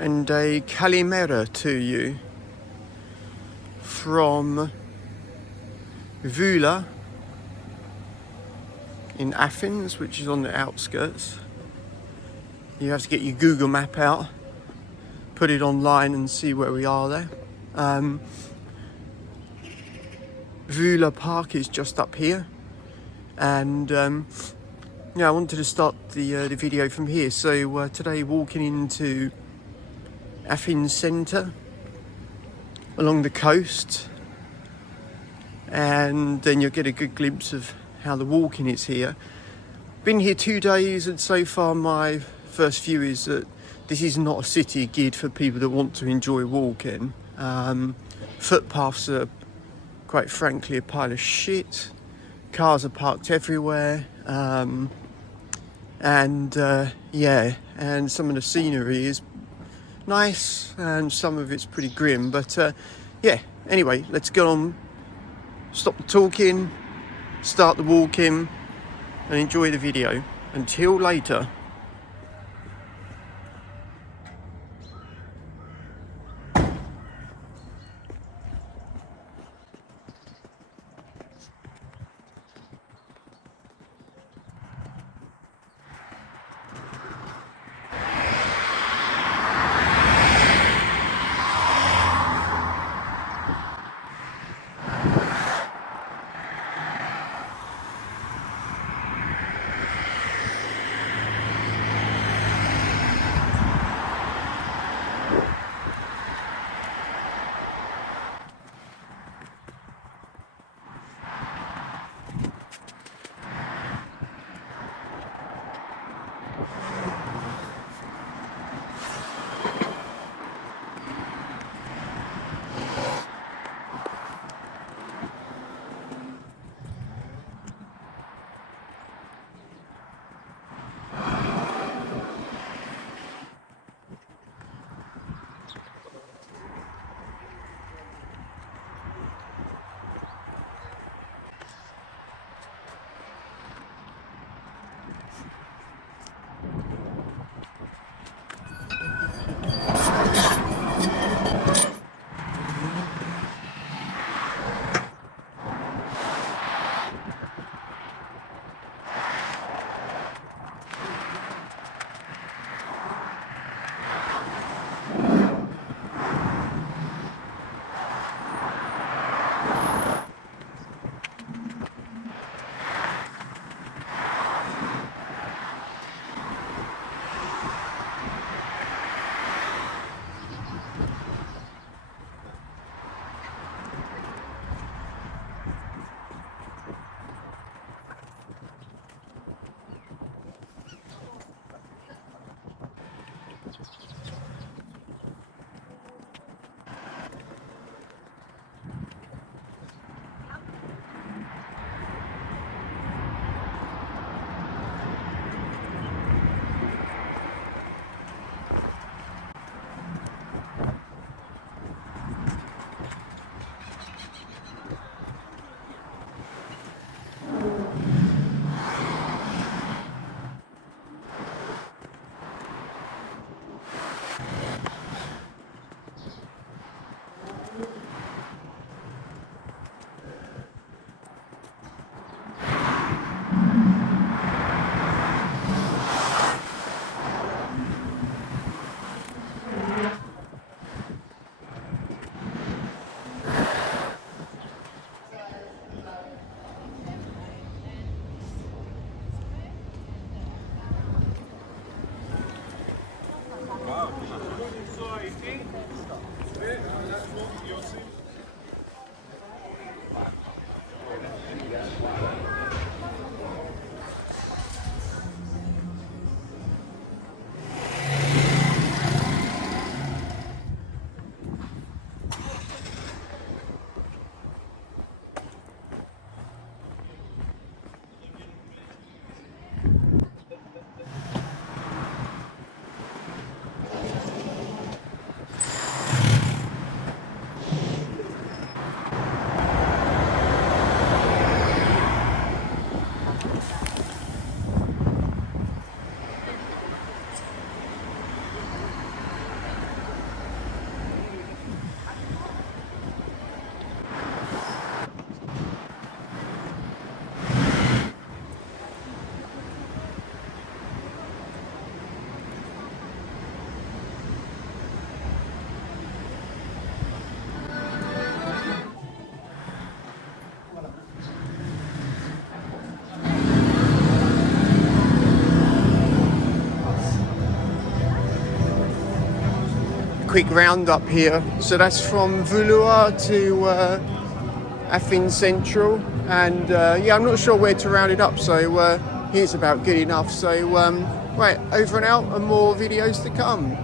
and a Kallithea to you from Voula in Athens, which is on the outskirts. You have to get your Google map out, put it online and see where we are there. Voula Park is just up here, and yeah, I wanted to start the video from here. So today, walking into Athens centre along the coast, and then you'll get a good glimpse of how the walking is here. Been here 2 days, and so far my first view is that this is not a city geared for people that want to enjoy walking. Footpaths are, quite frankly, a pile of shit. Cars are parked everywhere, yeah, and some of the scenery is nice and some of it's pretty grim, but yeah, anyway, let's go on, stop the talking, start the walking and enjoy the video. Until later. quick roundup here. So that's from Voula to Athens Central, and yeah, I'm not sure where to round it up, so here's about good enough. So right, over and out, and more videos to come.